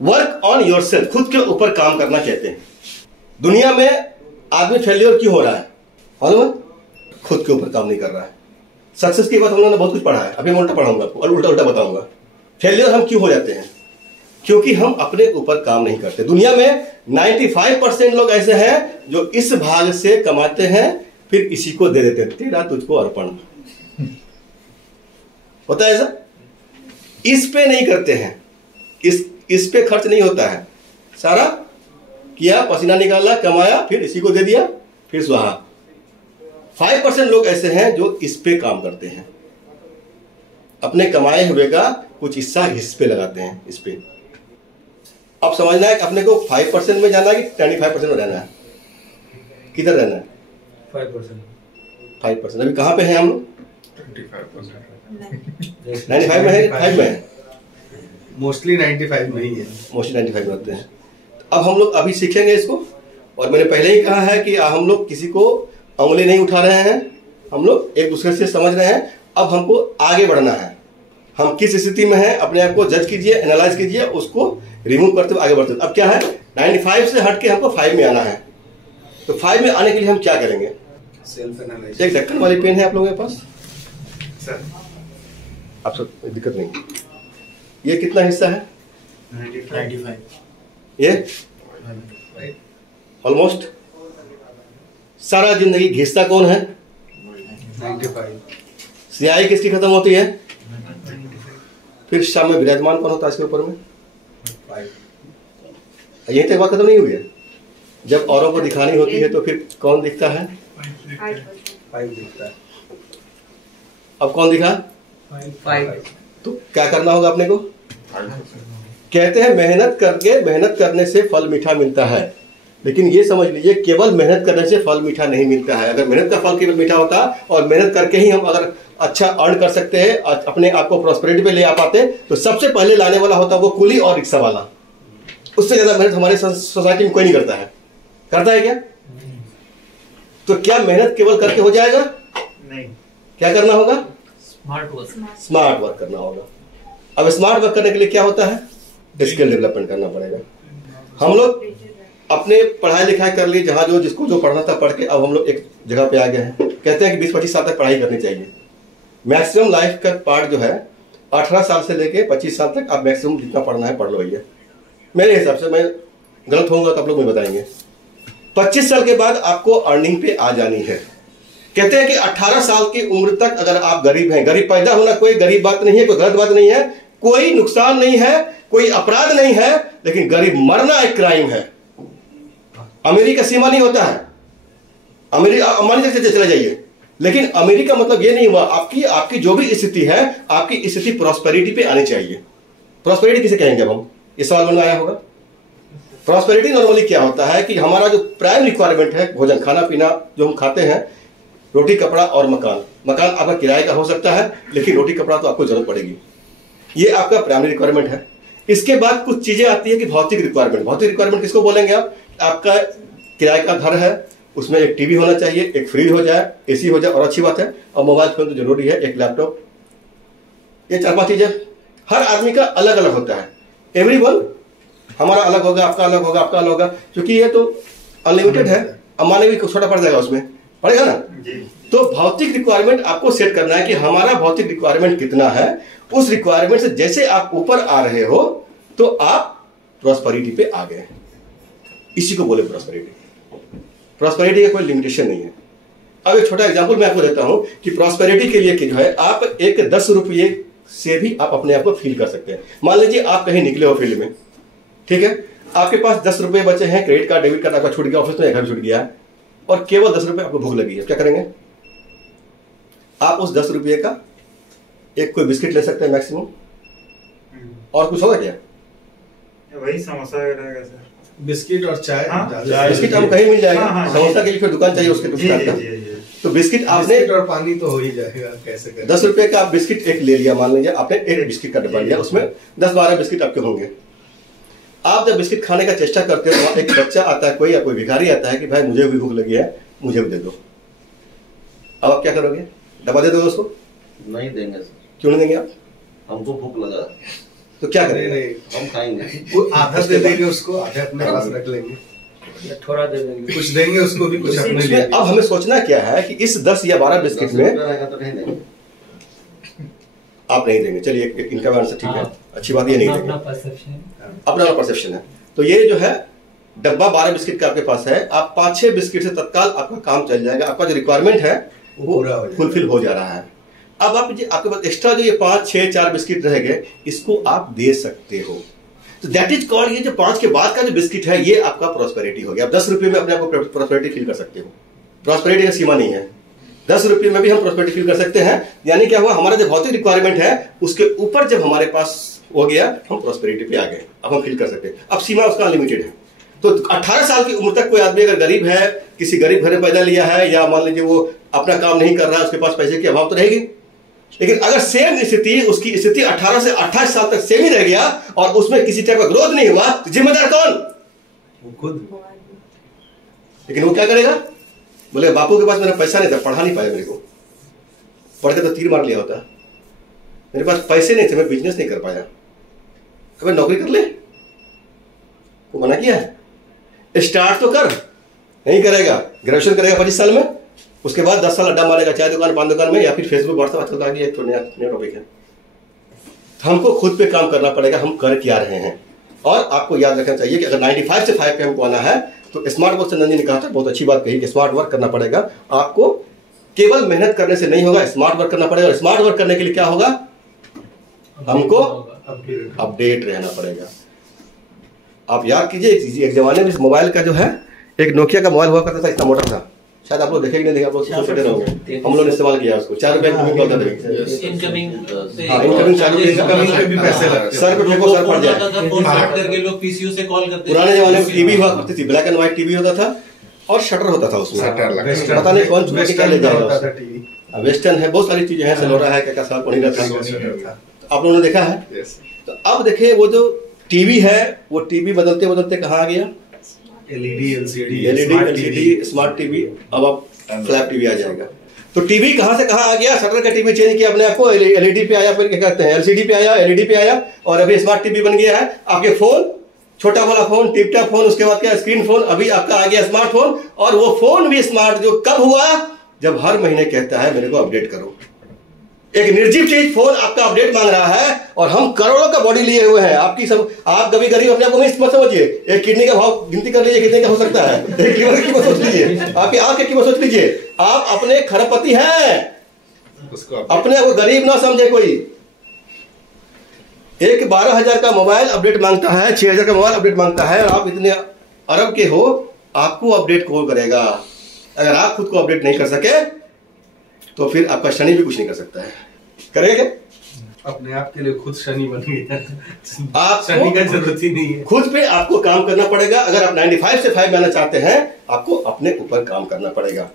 Work on yourself, खुद के ऊपर काम करना कहते हैं। दुनिया में आदमी फेलियर क्यों हो रहा है मालूम है? खुद के ऊपर काम नहीं कर रहा है। सक्सेस की बात हम लोगों ने बहुत कुछ पढ़ा है, अभी मैं उल्टा पढ़ाऊंगा और उल्टा उल्टा बताऊंगा। फेलियर हम क्यों हो जाते हैं? क्योंकि हम अपने ऊपर काम नहीं करते। दुनिया में 95% लोग ऐसे हैं जो इस भाग से कमाते हैं फिर इसी को दे देते हैं, तेरा तुझको अर्पण। होता है ऐसा? इस पे नहीं करते हैं, इस पे खर्च नहीं होता है। सारा किया, पसीना निकाला, कमाया, फिर इसी को दे दिया, फिर स्वाहा। 5% लोग ऐसे हैं जो इस पे काम करते हैं, अपने कमाए हुए का कुछ हिस्सा इस पे लगाते हैं, इस पे। अब समझना है कि अपने को 5% में जाना है कि 95% में रहना है? किधर रहना है? 5%। अभी कहां पे हैं हम लोग? 95 में है, 5 में है? मोस्टली 95 में ही है। मोस्टली 95 में होते हैं। अब हम लोग अभी सीखेंगे इसको, और मैंने पहले ही कहा है कि हम लोग किसी को उंगली नहीं उठा रहे हैं, हम लोग एक दूसरे से समझ रहे हैं। अब हमको आगे बढ़ना है। हम किस स्थिति में हैं अपने आप को जज कीजिए, एनालाइज कीजिए, उसको रिमूव करते हुए आगे बढ़ते हुए। अब क्या है, 95 से हट के हमको 5 में आना है। तो 5 में आने के लिए हम क्या करेंगे? Self analyse. एक ढक्कन वाली पेन है आप लोगों के पास? सर आप सब दिक्कत नहीं। ये कितना हिस्सा है? 95। ये ऑलमोस्ट सारा जिंदगी घिसता कौन है? 95। स्याही किसकी खत्म होती है? फिर शाम में विराजमान कौन होता है इसके ऊपर में? 5। यही तक बात खत्म नहीं हुई है। जब औरों को दिखानी होती है तो फिर कौन दिखता है? 5 दिखता है। अब कौन दिखा? 5। तो क्या करना होगा अपने को? कहते हैं मेहनत करने से फल मीठा मिलता है, लेकिन ये समझ लीजिए केवल मेहनत करने से फल मीठा नहीं मिलता है। अगर मेहनत का फल केवल मीठा होता और मेहनत करके ही हम अगर अच्छा अर्न कर सकते हैं, अपने आप को प्रॉस्पेरिटी पे ले आ पाते, तो सबसे पहले लाने वाला होता वो कुली और रिक्शा वाला। उससे ज्यादा मेहनत हमारे सोसाइटी में कोई नहीं करता है। करता है क्या? तो क्या मेहनत केवल करके हो जाएगा? नहीं। क्या करना होगा? स्मार्ट वर्क करना होगा। अब स्मार्ट वर्क करने के लिए क्या होता है? स्किल डेवलपमेंट करना पड़ेगा। हम लोग अपने पढ़ाई लिखाई कर ली, जहां जो जिसको जो पढ़ना था पढ़ के, अब हम लोग एक जगह पे आ गए हैं। कहते हैं कि 20-25 साल तक पढ़ाई करनी चाहिए। मैक्सिमम लाइफ का पार्ट जो है 18 साल से लेके 25 साल तक आप मैक्सिमम जितना पढ़ना है पढ़ लो। भैया मेरे हिसाब से, मैं गलत होऊंगा तो आप लोग मुझे बताएंगे। 25 साल के बाद आपको अर्निंग पे आ जानी है। कहते हैं कि 18 साल की उम्र तक अगर आप गरीब हैं, गरीब पैदा होना कोई गरीब बात नहीं है, कोई गलत बात नहीं है, कोई नुकसान नहीं है, कोई अपराध नहीं है, लेकिन गरीब मरना एक क्राइम है। अमेरिका सीमा नहीं होता है। अमेरिका अंबानी तक चले जाइए, लेकिन अमेरिका मतलब ये नहीं हुआ। आपकी जो भी स्थिति है, आपकी स्थिति प्रॉस्पेरिटी पे आनी चाहिए। प्रॉस्पेरिटी किसे कहेंगे? अब हम इस सवाल में आया होगा। प्रॉस्पेरिटी नॉर्मली क्या होता है कि हमारा जो प्राइम रिक्वायरमेंट है, भोजन, खाना पीना जो हम खाते हैं, रोटी कपड़ा और मकान। मकान आपका किराए का हो सकता है, लेकिन रोटी कपड़ा तो आपको जरूरत पड़ेगी। ये आपका प्राइमरी रिक्वायरमेंट है। इसके बाद कुछ चीजें आती है कि भौतिक रिक्वायरमेंट। भौतिक रिक्वायरमेंट किसको बोलेंगे आप? आपका किराए का घर है, उसमें एक टीवी होना चाहिए, एक फ्रिज हो जाए, एसी हो जाए, और अच्छी बात है और मोबाइल फोन तो जरूरी है, एक लैपटॉप। ये 4-5 चीजें हर आदमी का अलग अलग होता है। एवरीवन, हमारा अलग होगा, आपका अलग होगा, आपका अलग होगा, क्योंकि ये तो अनलिमिटेड है। अम्बानी भी छोटा पड़ जाएगा, उसमें पड़ेगा ना। तो भौतिक रिक्वायरमेंट आपको सेट करना है कि हमारा भौतिक रिक्वायरमेंट कितना है। उस रिक्वायरमेंट से जैसे आप ऊपर आ रहे हो तो आप प्रॉस्पेरिटी पे आ गए। इसी को बोले प्रॉस्पेरिटी। प्रॉस्पेरिटी का कोई लिमिटेशन नहीं है। अब एक छोटा एग्जांपल मैं आपको देता हूं कि प्रॉस्पेरिटी के लिए जो है, आप एक 10 रुपये से भी आप अपने आप को फील कर सकते हैं। मान लीजिए आप कहीं निकले हो फील्ड में, ठीक है, आपके पास 10 रुपये बचे हैं, क्रेडिट कार्ड डेबिट कार्ड आपका छूट गया, ऑफिस में घर छूट गया है, और केवल 10 रुपये आपको भूख लगी है। क्या करेंगे आप? उस 10 रुपये का एक कोई बिस्किट ले सकते हैं मैक्सिमम, और कुछ होगा क्या? वही समोसा रहेगा सर, बिस्किट और चाय। बिस्किट हम कहीं मिल जाएगा। समोसा के लिए फिर दुकान चाहिए उसके दुकान। तो बिस्किट आपने और पानी तो हो ही जाएगा। कैसे करें? 10 रुपए का आप बिस्किट एक ले लिया, मान लीजिए आपने एक बिस्किट का डब्बा लिया, उसमें 10-12 बिस्किट आपके होंगे। आप जब बिस्किट खाने का चेष्टा करते हो तो एक बच्चा आता है, कोई या कोई भिखारी आता है कि भाई मुझे भी भूख लगी है, मुझे भी दे दो। अब आप क्या करोगे? डब्बा दे दो उसको? नहीं देंगे सर। क्यों नहीं देंगे आप? हमको भूख लगा। तो क्या नहीं करेंगे? नहीं, हम खाएंगे। वो आधा दे देंगे उसको, आधा अपने पास रख लेंगे, थोड़ा दे देंगे। कुछ देंगे उसको भी, कुछ अपने लिए। अब हमें सोचना क्या है कि इस 10 या 12 बिस्किट 10 में रुपया रहेगा तो नहीं देंगे। आप नहीं देंगे, चलिए इनका भी आंसर ठीक है, अच्छी बात ये नहीं देंगे, अपना परसेप्शन है। तो ये जो है डब्बा 12 बिस्किट का आपके पास है, आप 5-6 बिस्किट से तत्काल आपका काम चल जाएगा, आपका जो रिक्वायरमेंट है वो पूरा हो जाएगा, फुलफिल हो जा रहा है। अब आप आपके पास एक्स्ट्रा जो ये 5-6-4 बिस्किट रहेंगे, इसको आप दे सकते हो। तो दैट इज कॉल्ड, ये जो 5 के बाद का जो बिस्किट है ये आपका प्रॉस्पेरिटी हो गया। आप 10 रुपए में अपने आप को प्रॉस्पेरिटी फील कर सकते हो। प्रॉस्पेरिटी का सीमा नहीं है, 10 रुपए में भी हम प्रॉस्पेरिटी फील कर सकते हैं। यानी क्या हुआ, हमारा जो भौतिक रिक्वायरमेंट है उसके ऊपर जब हमारे पास हो गया, हम प्रॉस्पेरिटी पे आ गए, अब हम फील कर सकते हैं। अब सीमा उसका अनलिमिटेड है। तो 18 साल की उम्र तक कोई आदमी अगर गरीब है, किसी गरीब घर में पैदा लिया है, या मान लीजिए वो अपना काम नहीं कर रहा है, उसके पास पैसे की अभाव तो रहेगी। लेकिन अगर सेम स्थिति, उसकी स्थिति 18 से 28 साल तक सेम ही रह गया और उसमें किसी टाइप का ग्रोथ नहीं हुआ, तो जिम्मेदार कौन? वो खुद। लेकिन वो क्या करेगा, बोले बापू के पास मेरा पैसा नहीं था, पढ़ा नहीं पाया, मेरे को पढ़ के तो तीर मार लिया होता, मेरे पास पैसे नहीं थे, मैं बिजनेस नहीं कर पाया। अबे नौकरी कर ले, वो मना किया है, स्टार्ट तो कर। नहीं करेगा, ग्रेजुएशन करेगा 25 साल में, उसके बाद 10 साल अड्डा मारेगा, चाय दुकान, पान दुकान में, या फिर फेसबुक व्हाट्सएप आजकल आ गया, एक तो नया टॉपिक है। तो हमको खुद पे काम करना पड़ेगा, हम कर क्या रहे हैं। और आपको याद रखना चाहिए कि अगर 95 से 5 पे हमको आना है, तो स्मार्ट वर्क चंदन जी ने कहा था, बहुत अच्छी बात कही कि स्मार्ट वर्क करना पड़ेगा। आपको केवल मेहनत करने से नहीं होगा, स्मार्ट वर्क करना पड़ेगा। और स्मार्ट वर्क करने के लिए क्या होगा, हमको अपडेट रहना पड़ेगा। आप याद कीजिए, एक जमाने में मोबाइल का जो है, एक नोकिया का मोबाइल हुआ करता था, इतना मोटा था, शायद आप लोग देखेंगे नहीं देखेंगे, आप लोग छोटे होंगे, हम लोग ने इस्तेमाल किया उसको। 4 रुपए इनकमिंग कॉल करते थे, इनकमिंग इनकमिंग 4 रुपए, इनकमिंग पे भी पैसे लगते, सर पे फेंको, सर फट जाए। करके लोग पीसीयू से कॉल करते थे। पुराने जमाने में टीवी हुआ करती थी, ब्लैक एंड व्हाइट टीवी होता था और शटर होता था उसमें, पता नहीं कौन चुका के ले जाएगा। वेस्टर्न है, बहुत सारी चीजें हैं, सेलोरा है, क्या सब नहीं रहता, आप लोगों ने देखा है। तो अब देखिए वो जो टीवी है, वो टीवी बदलते बदलते कहाँ आ गया, एलईडी, एलसीडी, स्मार्ट टीवी, अब आप फ्लैप टीवी आ जाएगा। तो टीवी कहां से कहां आ गया, शटर का टीवी चेंज किया अपने आप को, एलईडी पे आया, फिर क्या कहते हैं एलसीडी पे आया, एलईडी पे आया, और अभी स्मार्ट टीवी बन गया है। आपके फोन, छोटा वाला फोन, टिप टॉप फोन, उसके बाद क्या स्क्रीन फोन, अभी आपका आ गया स्मार्टफोन। और वो फोन भी स्मार्ट जो कब हुआ, जब हर महीने कहता है मेरे को अपडेट करो। एक निर्जीव चीज फोन आपका अपडेट मांग रहा है, और हम करोड़ों का बॉडी लिए हुए हैं। आप कभी गरीब अपने आप को मत समझिए। एक किडनी का भाव गिनती कर लीजिए कितने का हो सकता है, एक लीवर की सोच लीजिए, आपकी आंख की सोच लीजिए। आप अपने खरपति हैं, अपने को गरीब ना समझे कोई। एक 12,000 का मोबाइल अपडेट मांगता है, 6,000 का मोबाइल अपडेट मांगता है, और आप इतने अरब के हो, आपको अपडेट कौन करेगा। अगर आप खुद को अपडेट नहीं कर सके तो फिर आपका शनि भी कुछ नहीं कर सकता है। करेगा क्या? अपने आप के लिए खुद शनि बन गया, आप शनि का जरूरत ही नहीं है। खुद पे आपको काम करना पड़ेगा। अगर आप 95 से 5 में आना चाहते हैं, आपको अपने ऊपर काम करना पड़ेगा।